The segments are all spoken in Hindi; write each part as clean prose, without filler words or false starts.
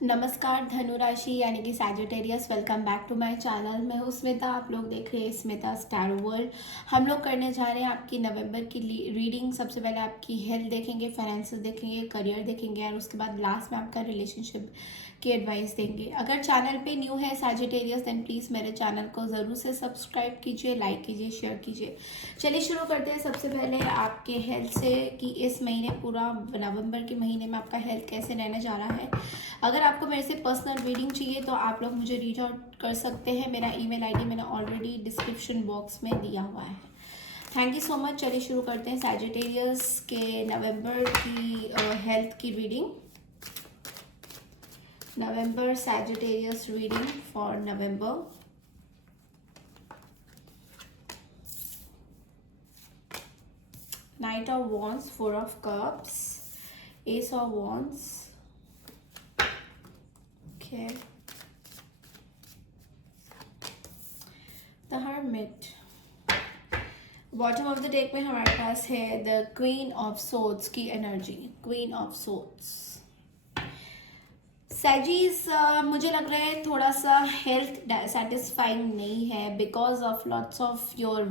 नमस्कार धनु राशि यानी कि Sagittarius, welcome back to my channel. मैं हूँ स्मिता, आप लोग देख रहे हैं स्मिता स्टैरो वर्ल्ड। हम लोग करने जा रहे हैं आपकी नवंबर की रीडिंग। सबसे पहले आपकी हेल्थ देखेंगे, फाइनेंसेस देखेंगे, करियर देखेंगे और उसके बाद लास्ट में आपका रिलेशनशिप की एडवाइस देंगे। अगर चैनल पे न्यू है सैजिटेरियस देन प्लीज़ मेरे चैनल को ज़रूर से सब्सक्राइब कीजिए, लाइक कीजिए, शेयर कीजिए। चलिए शुरू करते हैं सबसे पहले आपके हेल्थ से कि इस महीने पूरा नवंबर के महीने में आपका हेल्थ कैसे रहने जा रहा है। अगर आपको मेरे से पर्सनल रीडिंग चाहिए तो आप लोग मुझे रीच आउट कर सकते हैं। मेरा ईमेल आईडी मैंने ऑलरेडी डिस्क्रिप्शन बॉक्स में दिया हुआ है। Thank you so much. चलिए शुरू करते हैं सैजिटेरियस के नवंबर की हेल्थ की reading. November Sagittarius reading for November. Night of wands, 4 of cups, S of wands, okay, the hermit। Bottom of the deck में हमारे पास है द क्वीन ऑफ सोर्ड्स की एनर्जी। क्वीन ऑफ सोर्ड्स सैजीज, मुझे लग रहा है थोड़ा सा हेल्थ सेटिस्फाइंग नहीं है because of lots of your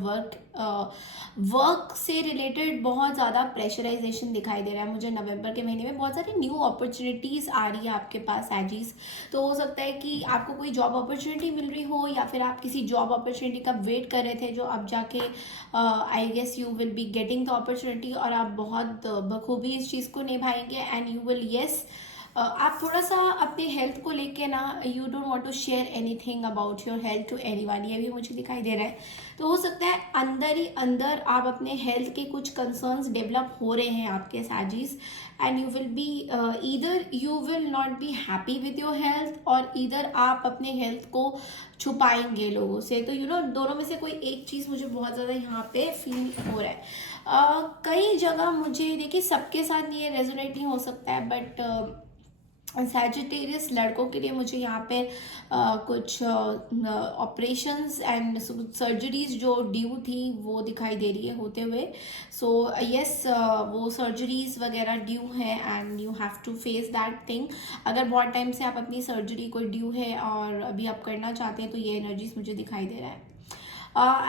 work से रिलेटेड बहुत ज़्यादा प्रेशराइजेशन दिखाई दे रहा है मुझे नवंबर के महीने में। बहुत सारी न्यू अपॉर्चुनिटीज़ आ रही है आपके पास सैजीज। तो हो सकता है कि आपको कोई जॉब अपॉर्चुनिटी मिल रही हो या फिर आप किसी जॉब अपॉर्चुनिटी का वेट कर रहे थे जो अब जाके I guess you will be getting the opportunity और आप बहुत बखूबी इस चीज़ को निभाएंगे एंड यू विल येस। आप थोड़ा सा अपने हेल्थ को लेके ना you don't want to share anything about your health to anyone, ये भी मुझे दिखाई दे रहा है। तो हो सकता है अंदर ही अंदर आप अपने हेल्थ के कुछ कंसर्न्स डेवलप हो रहे हैं आपके साजिश and you will be either you will not be happy with your health और ईदर आप अपने हेल्थ को छुपाएंगे लोगों से। तो दोनों में से कोई एक चीज़ मुझे बहुत ज़्यादा यहाँ पे फील हो रहा है। कई जगह मुझे देखिए सबके साथ ये रेजोनेट नहीं हो सकता है बट सैजिटेरियस लड़कों के लिए मुझे यहाँ पे कुछ ऑपरेशंस एंड सर्जरीज जो ड्यू थी वो दिखाई दे रही है होते हुए। सो यस, वो सर्जरीज वगैरह ड्यू है and you have to face that thing. अगर बहुत टाइम से आप अपनी सर्जरी कोई ड्यू है और अभी आप करना चाहते हैं तो ये एनर्जीज मुझे दिखाई दे रहा है।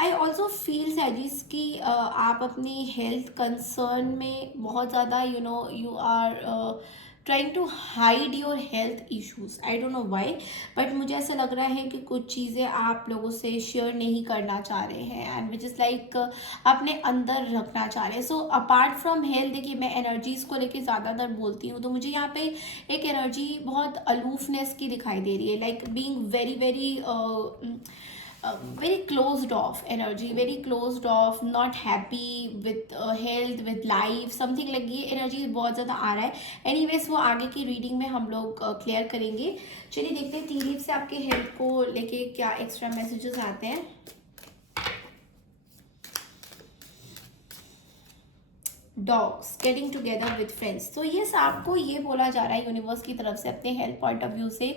आई ऑल्सो फील सैजिस कि आप अपनी हेल्थ कंसर्न में बहुत ज़्यादा you are trying to hide your health issues. I don't know why but मुझे ऐसा लग रहा है कि कुछ चीज़ें आप लोगों से शेयर नहीं करना चाह रहे हैं एंड विच इज़ लाइक अपने अंदर रखना चाह रहे हैं। सो अपार्ट फ्रॉम हेल्थ, देखिए मैं एनर्जीज को लेके ज़्यादातर बोलती हूँ तो मुझे यहाँ पे एक एनर्जी बहुत अलूफनेस की दिखाई दे रही है, like being very very very closed off energy, very closed off, not happy with health, with life, something like ये एनर्जी बहुत ज़्यादा आ रहा है। एनीवेज वो आगे की रीडिंग में हम लोग क्लियर करेंगे। चलिए देखते हैं टी लीफ से आपके हेल्थ को लेके क्या एक्स्ट्रा मैसेजेस आते हैं। Dogs getting together with friends. तो ये आपको ये बोला जा रहा है यूनिवर्स की तरफ से अपने हेल्थ पॉइंट ऑफ व्यू से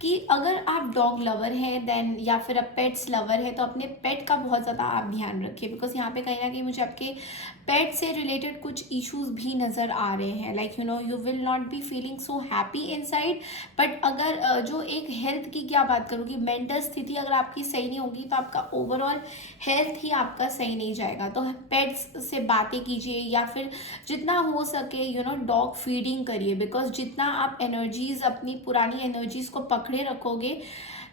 कि अगर आप डॉग लवर हैं देन या फिर आप पेट्स लवर है तो अपने पेट का बहुत ज़्यादा आप ध्यान रखिए बिकॉज यहाँ पे कहीं ना कहीं मुझे आपके पेट से रिलेटेड कुछ इश्यूज भी नज़र आ रहे हैं। Like you will not be feeling so happy inside but अगर जो एक हेल्थ की क्या बात करूँ कि मेंटल स्थिति अगर आपकी सही नहीं होगी तो आपका ओवरऑल हेल्थ ही आपका सही नहीं जाएगा। तो पेट्स से बातें कीजिए या फिर जितना हो सके डॉग फीडिंग करिए बिकॉज जितना आप एनर्जीज अपनी पुरानी एनर्जीज को पकड़े रखोगे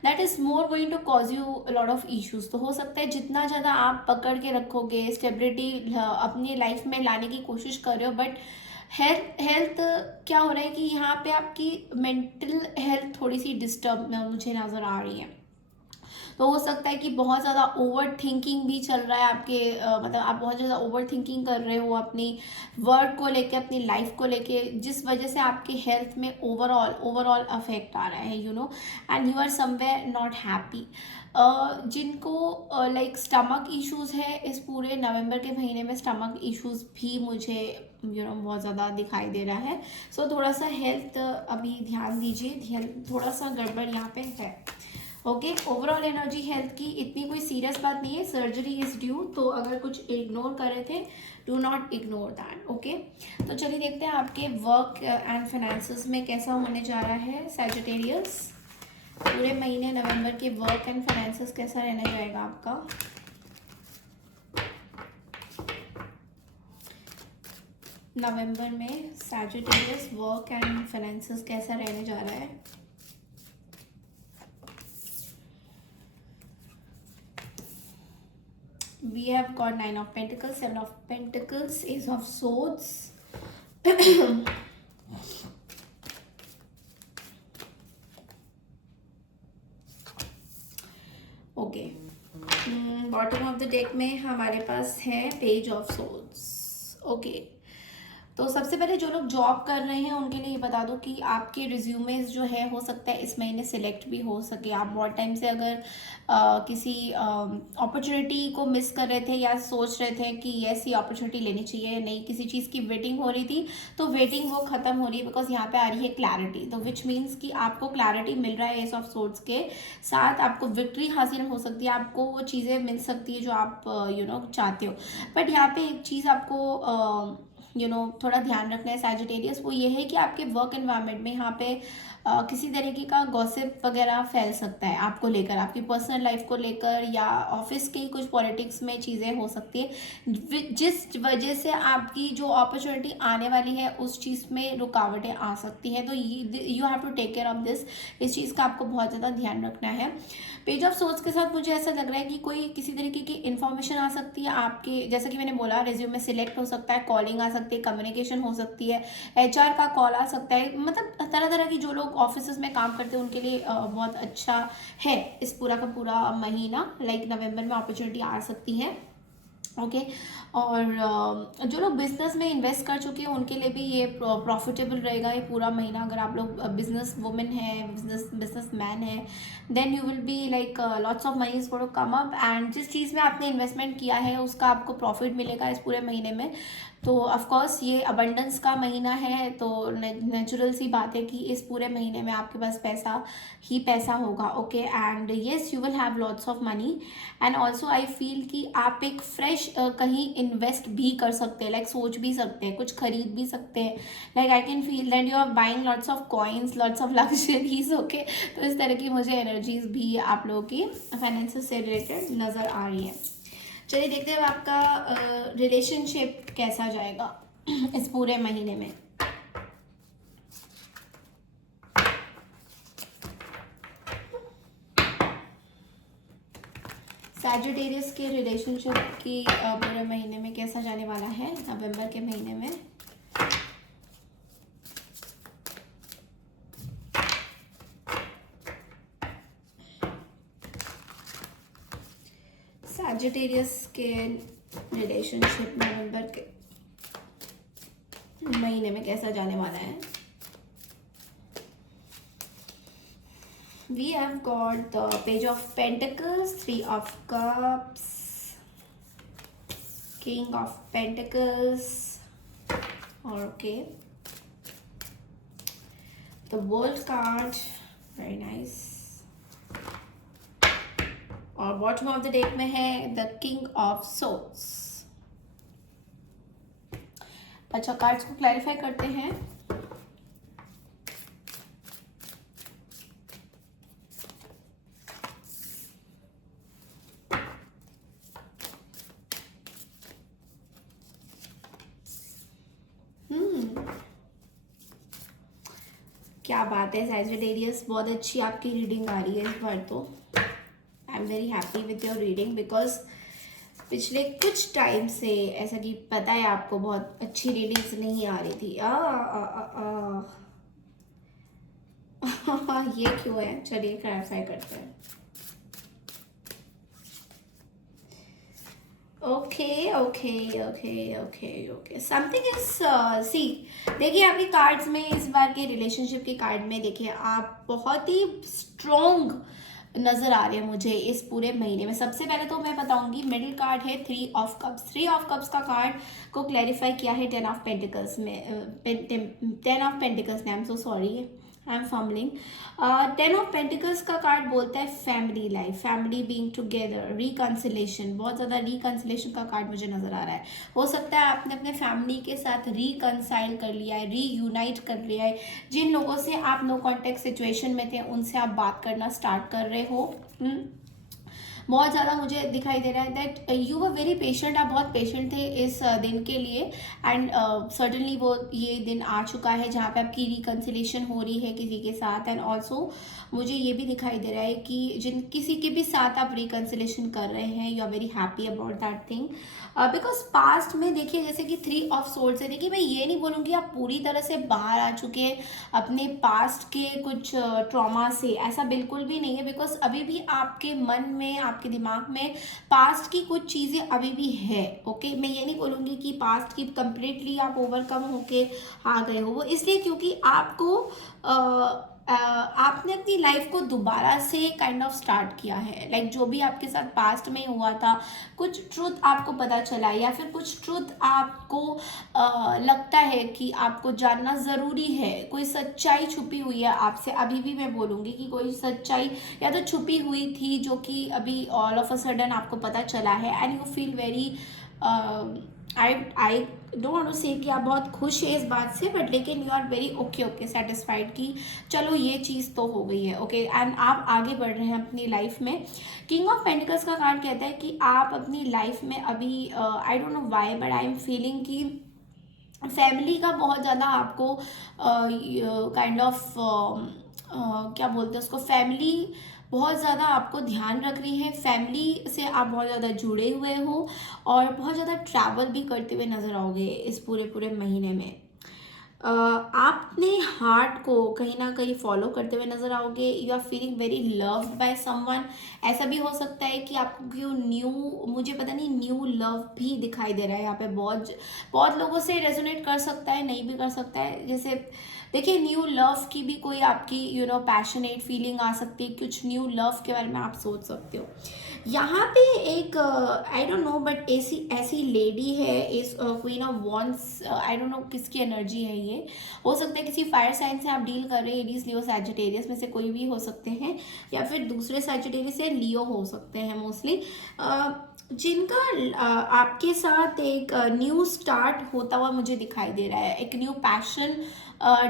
that is more going to cause you lot of issues. तो हो सकता है जितना ज़्यादा आप पकड़ के रखोगे, स्टेबिलिटी अपनी लाइफ में लाने की कोशिश कर रहे हो बट हेल्थ क्या हो रहा है कि यहाँ पे आपकी मेंटल हेल्थ थोड़ी सी डिस्टर्ब मुझे नज़र आ रही है। तो हो सकता है कि बहुत ज़्यादा ओवर थिंकिंग भी चल रहा है आपके मतलब आप बहुत ज़्यादा ओवर थिंकिंग कर रहे हो अपनी वर्क को लेके, अपनी लाइफ को लेके, जिस वजह से आपके हेल्थ में ओवरऑल अफेक्ट आ रहा है and you are somewhere not happy. जिनको लाइक स्टमक इश्यूज़ है इस पूरे नवंबर के महीने में स्टमक इश्यूज़ भी मुझे बहुत ज़्यादा दिखाई दे रहा है। सो थोड़ा सा हेल्थ अभी ध्यान दीजिए, थोड़ा सा गड़बड़ यहाँ पे है। ओके, ओवरऑल एनर्जी हेल्थ की इतनी कोई सीरियस बात नहीं है, सर्जरी इज ड्यू, तो अगर कुछ इग्नोर कर रहे थे, do not ignore that. Okay, तो चलिए देखते हैं आपके वर्क एंड फाइनेंसेस में कैसा होने जा रहा है सैजिटेरियस। पूरे महीने नवंबर के वर्क एंड फाइनेंसेस कैसा रहने जाएगा आपका। नवंबर में सैजिटेरियस वर्क एंड फाइनेंसेस कैसा रहने जा रहा है। We have got 9 of Pentacles, 7 of Pentacles, Ace of Swords. Okay, bottom of the deck में हमारे पास है पेज ऑफ सोर्ड्स। ओके, तो सबसे पहले जो लोग जॉब कर रहे हैं उनके लिए ये बता दो कि आपके रिज्यूमेस जो है हो सकता है इस महीने सिलेक्ट भी हो सके। आप बहुत टाइम से अगर किसी अपॉर्चुनिटी को मिस कर रहे थे या सोच रहे थे कि यस ये अपॉर्चुनिटी लेनी चाहिए, नहीं किसी चीज़ की वेटिंग हो रही थी, तो वेटिंग वो ख़त्म हो रही है, बिकॉज यहाँ पे आ रही है क्लैरिटी। तो विच मीन्स कि आपको क्लैरिटी मिल रहा है एस ऑफ सोर्ड्स के साथ, आपको विक्ट्री हासिल हो सकती है, आपको वो चीज़ें मिल सकती है जो आप चाहते हो। बट यहाँ पे एक चीज़ आपको थोड़ा ध्यान रखना है सैजिटेरियस, वो ये है कि आपके वर्क एनवायरनमेंट में यहाँ पे किसी तरीके का गॉसिप वगैरह फैल सकता है आपको लेकर, आपकी पर्सनल लाइफ को लेकर, या ऑफिस की कुछ पॉलिटिक्स में चीज़ें हो सकती है जिस वजह से आपकी जो अपॉर्चुनिटी आने वाली है उस चीज़ में रुकावटें आ सकती हैं। तो you have to take care of this, इस चीज़ का आपको बहुत ज़्यादा ध्यान रखना है। पेज ऑफ सोर्ड्स के साथ मुझे ऐसा लग रहा है कि कोई किसी तरीके की इन्फॉर्मेशन आ सकती है आपके, जैसा कि मैंने बोला रिज्यूमे सिलेक्ट हो सकता है, कॉलिंग आ सकती है, कम्युनिकेशन हो सकती है, एचआर का कॉल आ सकता है, मतलब तरह तरह की जो लोग ऑफिस में काम करते हैं उनके लिए बहुत अच्छा है इस पूरा का पूरा महीना। लाइक नवंबर में अपॉर्चुनिटी आ सकती है। ओके, और जो लोग बिजनेस में इन्वेस्ट कर चुके हैं उनके लिए भी ये प्रॉफिटेबल रहेगा ये पूरा महीना। अगर आप लोग बिजनेस वुमेन है, बिजनेस मैन है, then you will be like lots of money is going to come up, and जिस चीज़ में आपने इन्वेस्टमेंट किया है उसका आपको प्रॉफिट मिलेगा इस पूरे महीने में। तो ऑफकोर्स ये अबंडेंस का महीना है, तो नेचुरल सी बात है कि इस पूरे महीने में आपके पास पैसा ही पैसा होगा। Okay, and yes you will have lots of money, and also I feel कि आप एक फ्रेश कहीं इन्वेस्ट भी कर सकते हैं, लाइक सोच भी सकते हैं, कुछ खरीद भी सकते हैं। Like I can feel that you are buying lots of coins, lots of luxuries. Okay, तो इस तरह की मुझे एनर्जीज भी आप लोगों की फाइनेंस से रिलेटेड नज़र आ रही है। चलिए देखते हैं आपका रिलेशनशिप कैसा जाएगा इस पूरे महीने में। सैजिटेरियस के रिलेशनशिप की पूरे महीने में कैसा जाने वाला है नवंबर के महीने में। सैजिटेरियस के रिलेशनशिप नवंबर के महीने में कैसा जाने वाला है। We have got the Page of Pentacles, Three of Cups, King of Pentacles, okay, the World card, very nice, और बॉटम ऑफ द डेक में है द किंग ऑफ सोर्ड्स। अच्छा, कार्ड्स को क्लैरिफाई करते हैं। क्या बात है सैजिटेरियस, बहुत अच्छी आपकी रीडिंग आ रही है इस बार। तो I am very happy with your reading, because पिछले कुछ टाइम से ऐसा कि पता है आपको बहुत अच्छी रीडिंग्स नहीं आ रही थी। ये क्यों है, चलिए क्लैरिफाई करते हैं। Okay okay okay okay okay, something is see, देखिए आपके कार्ड्स में इस बार के रिलेशनशिप के कार्ड में देखिए आप बहुत ही स्ट्रॉन्ग नजर आ रहे हैं मुझे इस पूरे महीने में। सबसे पहले तो मैं बताऊंगी मिडिल कार्ड है three of cups. Three of cups का कार्ड को क्लैरिफाई किया है टेन ऑफ पेंटिकल्स में, टेन ऑफ पेंटिकल्स में, I am so sorry, I am fumbling. 10 of pentacles का कार्ड बोलता है family life, family being together, reconciliation, बहुत ज़्यादा रिकन्सिलेशन का कार्ड मुझे नज़र आ रहा है। हो सकता है आपने अपने फैमिली के साथ रिकन्साइल कर लिया है, रीयूनाइट कर लिया है। जिन लोगों से आप नो कॉन्टेक्ट सिचुएशन में थे उनसे आप बात करना स्टार्ट कर रहे हो। बहुत ज़्यादा मुझे दिखाई दे रहा है that you were very patient, आप बहुत पेशेंट थे इस दिन के लिए, एंड सर्टनली वो ये दिन आ चुका है जहाँ पे आपकी रिकन्सिलेशन हो रही है किसी के साथ। एंड ऑल्सो मुझे ये भी दिखाई दे रहा है कि जिन किसी के भी साथ आप रिकन्सिलेशन कर रहे हैं, you are very happy about that thing, because past में देखिए जैसे कि 3 ऑफ सोर्ड्स है। देखिए मैं ये नहीं बोलूँगी आप पूरी तरह से बाहर आ चुके हैं अपने पास्ट के कुछ ट्रॉमा से, ऐसा बिल्कुल भी नहीं है, बिकॉज अभी भी आपके मन में, आपके दिमाग में पास्ट की कुछ चीज़ें अभी भी है। ओके, मैं ये नहीं बोलूँगी कि पास्ट की कंप्लीटली आप ओवरकम होके आ गए हो, वो इसलिए क्योंकि आपको आपने अपनी लाइफ को दोबारा से काइंड ऑफ स्टार्ट किया है। लाइक जो भी आपके साथ पास्ट में हुआ था, कुछ ट्रुथ आपको पता चला, या फिर कुछ ट्रुथ आपको लगता है कि आपको जानना ज़रूरी है, कोई सच्चाई छुपी हुई है आपसे। अभी भी मैं बोलूँगी कि कोई सच्चाई या तो छुपी हुई थी जो कि अभी ऑल ऑफ अ सडन आपको पता चला है, and you feel very I don't want to say कि आप बहुत खुश है इस बात से, बट लेकिन you are very okay satisfied कि चलो ये चीज़ तो हो गई है। ओके, एंड आप आगे बढ़ रहे हैं अपनी लाइफ में। किंग ऑफ पेंटिकल्स का कार्ड कहता है कि आप अपनी लाइफ में अभी आई don't know why but I am feeling कि फैमिली का बहुत ज़्यादा आपको काइंड ऑफ क्या बोलते हैं उसको, फैमिली बहुत ज़्यादा आपको ध्यान रख रही है, फैमिली से आप बहुत ज़्यादा जुड़े हुए हो, और बहुत ज़्यादा ट्रैवल भी करते हुए नज़र आओगे इस पूरे महीने में। आपने हार्ट को कहीं ना कहीं फॉलो करते हुए नजर आओगे। You are feeling very loved by someone. ऐसा भी हो सकता है कि आपको क्यों न्यू, मुझे पता नहीं, न्यू लव भी दिखाई दे रहा है यहाँ पे। बहुत बहुत लोगों से रेजोनेट कर सकता है, नहीं भी कर सकता है। जैसे देखिए न्यू लव की भी कोई आपकी पैशनेट फीलिंग आ सकती है, कुछ न्यू लव के बारे में आप सोच सकते हो। यहाँ पे एक आई डोंट नो बट ऐसी ऐसी लेडी है, इस queen of wands, I don't no किसकी एनर्जी है ये। हो सकता है किसी फायर साइन से आप डील कर रहे हैं, एरीज, लियो, सैजिटेरियस में से कोई भी हो सकते हैं, या फिर दूसरे सैजिटेरियस या लियो हो सकते हैं मोस्टली, जिनका आपके साथ एक न्यू स्टार्ट होता हुआ मुझे दिखाई दे रहा है। एक न्यू पैशन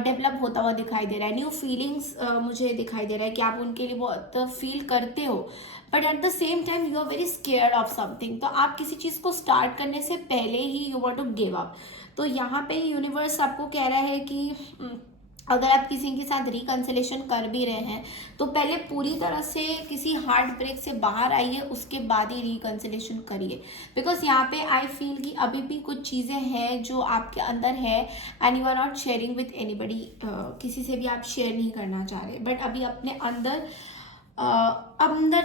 डेवलप होता हुआ दिखाई दे रहा है, न्यू फीलिंग्स मुझे दिखाई दे रहा है कि आप उनके लिए बहुत फील करते हो, but at the same time you are very scared of something. तो आप किसी चीज़ को स्टार्ट करने से पहले ही you want to give up. तो यहाँ पे यूनिवर्स आपको कह रहा है कि अगर आप किसी के साथ रिकन्सिलेशन कर भी रहे हैं तो पहले पूरी तरह से किसी हार्ट ब्रेक से बाहर आइए, उसके बाद ही रिकन्सिलेशन करिए। बिकॉज यहाँ पे आई फील कि अभी भी कुछ चीज़ें हैं जो आपके अंदर है and you are not sharing with anybody. किसी से भी आप शेयर नहीं करना चाह रहे, बट अभी अपने अंदर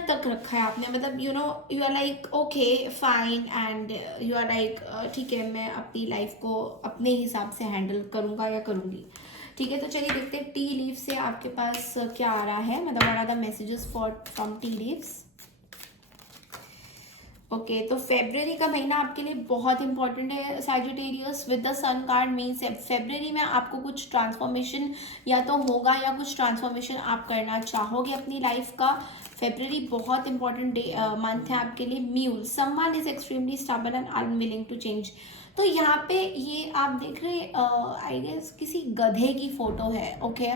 तक रखा है आपने। मतलब you are like okay fine, and you are like ठीक है, मैं अपनी लाइफ को अपने हिसाब से हैंडल करूँगा या करूँगी। ठीक है, तो चलिए देखते हैं टी लीव से आपके पास क्या आ रहा है। मतलब what are the messages from tea leaves. Okay, तो फेब्रवरी का महीना आपके लिए बहुत इंपॉर्टेंट है Sagittarius. With the sun card means February में आपको कुछ ट्रांसफॉर्मेशन या तो होगा या कुछ ट्रांसफॉर्मेशन आप करना चाहोगे अपनी लाइफ का। फेब्रवरी बहुत इंपॉर्टेंट मंथ है आपके लिए। Mule, someone is extremely stubborn and unwilling to change. तो यहाँ पे ये आप देख रहे आई गेस किसी गधे की फोटो है। ओके,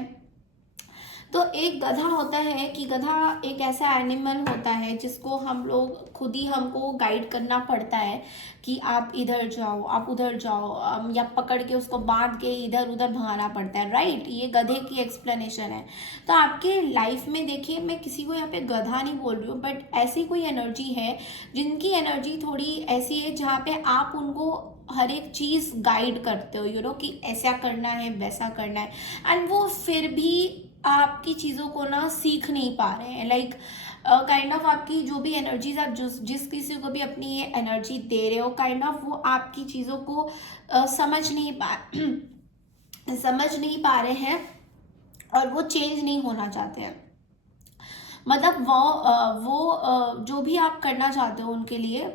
तो एक गधा होता है कि गधा एक ऐसा एनिमल होता है जिसको हम लोग खुद ही हमको गाइड करना पड़ता है कि आप इधर जाओ, आप उधर जाओ, या पकड़ के उसको बांध के इधर उधर भगाना पड़ता है, राइट। ये गधे की एक्सप्लेनेशन है। तो आपके लाइफ में देखिए, मैं किसी को यहाँ पे गधा नहीं बोल रही हूँ, बट ऐसी कोई एनर्जी है जिनकी एनर्जी थोड़ी ऐसी है जहाँ पे आप उनको हर एक चीज़ गाइड करते हो, कि ऐसा करना है, वैसा करना है, एंड वो फिर भी आपकी चीज़ों को ना सीख नहीं पा रहे हैं। लाइक काइंड ऑफ आपकी जो भी एनर्जीज आप जिस किसी को भी अपनी ये एनर्जी दे रहे हो, काइंड ऑफ वो आपकी चीज़ों को समझ नहीं पा रहे हैं, और वो चेंज नहीं होना चाहते हैं। मतलब वो जो भी आप करना चाहते हो उनके लिए,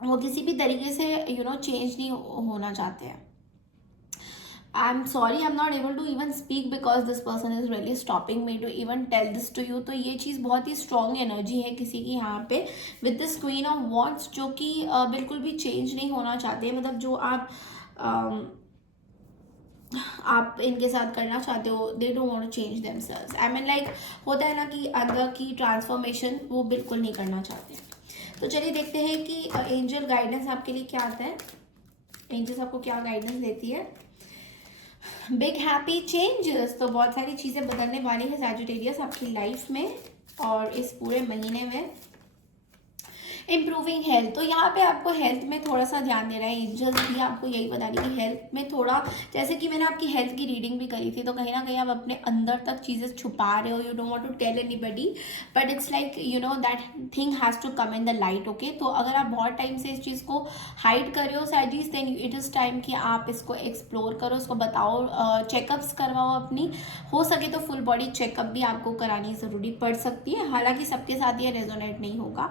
वो किसी भी तरीके से चेंज नहीं होना चाहते हैं। I'm sorry, I'm not able to even speak because this person is really stopping me to even tell this to you. तो ये चीज़ बहुत ही strong energy है किसी की यहाँ पे with this Queen of Wands, जो कि बिल्कुल भी change नहीं होना चाहते, मतलब जो आप इनके साथ करना चाहते हो, they don't want to change themselves. I mean like होता है ना कि अंदर की ट्रांसफॉर्मेशन वो बिल्कुल नहीं करना चाहते। तो चलिए देखते हैं कि एंजल गाइडेंस आपके लिए क्या आता है, एंजल्स आपको क्या गाइडेंस देती है। बिग हैप्पी चेंजेस, तो बहुत सारी चीज़ें बदलने वाली है सैजिटेरियस आपकी लाइफ में और इस पूरे महीने में। इम्प्रूविंग हेल्थ, तो यहाँ पे आपको हेल्थ में थोड़ा सा ध्यान देना है। एंजल्स भी आपको यही बता रही है कि हेल्थ में थोड़ा, जैसे कि मैंने आपकी हेल्थ की रीडिंग भी करी थी, तो कहीं ना कहीं आप अपने अंदर तक चीज़ें छुपा रहे हो, you don't want to tell anybody, but it's like you know that thing has to come in the light. Okay, तो अगर आप बहुत टाइम से इस चीज़ को हाइड कर रहे हो सैजीज, देन इट इज़ टाइम कि आप इसको एक्सप्लोर करो, इसको बताओ, चेकअप्स करवाओ अपनी, हो सके तो फुल बॉडी चेकअप भी आपको करानी ज़रूरी पड़ सकती है। हालांकि सबके साथ ये रेजोनेट नहीं होगा,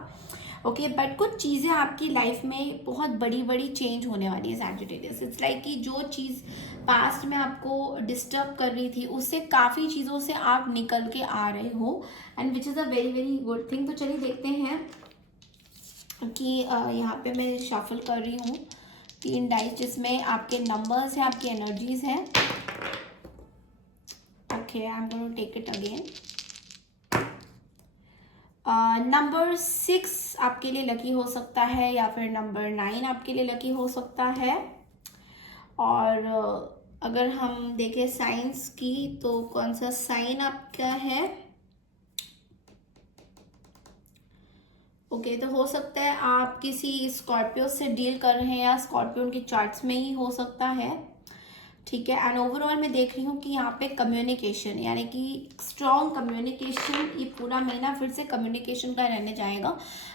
ओके, बट कुछ चीज़ें आपकी लाइफ में बहुत बड़ी बड़ी चेंज होने वाली है सैजिटेरियस। इट्स लाइक कि जो चीज़ पास्ट में आपको डिस्टर्ब कर रही थी, उससे काफ़ी चीज़ों से आप निकल के आ रहे हो, and which is a very very good thing. तो चलिए देखते हैं कि यहाँ पे मैं शफल कर रही हूँ 3 डाइस जिसमें आपके नंबर्स हैं, आपकी एनर्जीज हैं। Okay, I am going to take it again. Number 6 आपके लिए लकी हो सकता है, या फिर नंबर 9 आपके लिए लकी हो सकता है। और अगर हम देखें साइंस की, तो कौन सा साइन आपका है? ओके, तो हो सकता है आप किसी स्कॉर्पियो से डील कर रहे हैं, या स्कॉर्पियो उनके चार्ट्स में ही हो सकता है, ठीक है। एंड ओवरऑल मैं देख रही हूँ कि यहाँ पे कम्युनिकेशन, यानी कि स्ट्रॉन्ग कम्युनिकेशन, ये पूरा महीना फिर से कम्युनिकेशन का रहने जाएगा।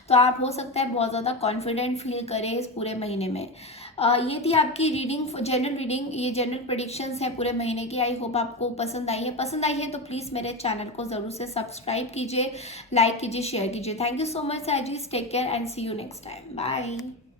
तो आप हो सकता है बहुत ज़्यादा कॉन्फिडेंट फील करें इस पूरे महीने में। ये थी आपकी रीडिंग, जनरल रीडिंग, ये जनरल प्रेडिक्शंस है पूरे महीने की। आई होप आपको पसंद आई है। पसंद आई है तो प्लीज़ मेरे चैनल को ज़रूर से सब्सक्राइब कीजिए, लाइक कीजिए, शेयर कीजिए। थैंक यू सो मच साजीज, take care and see you next time, bye.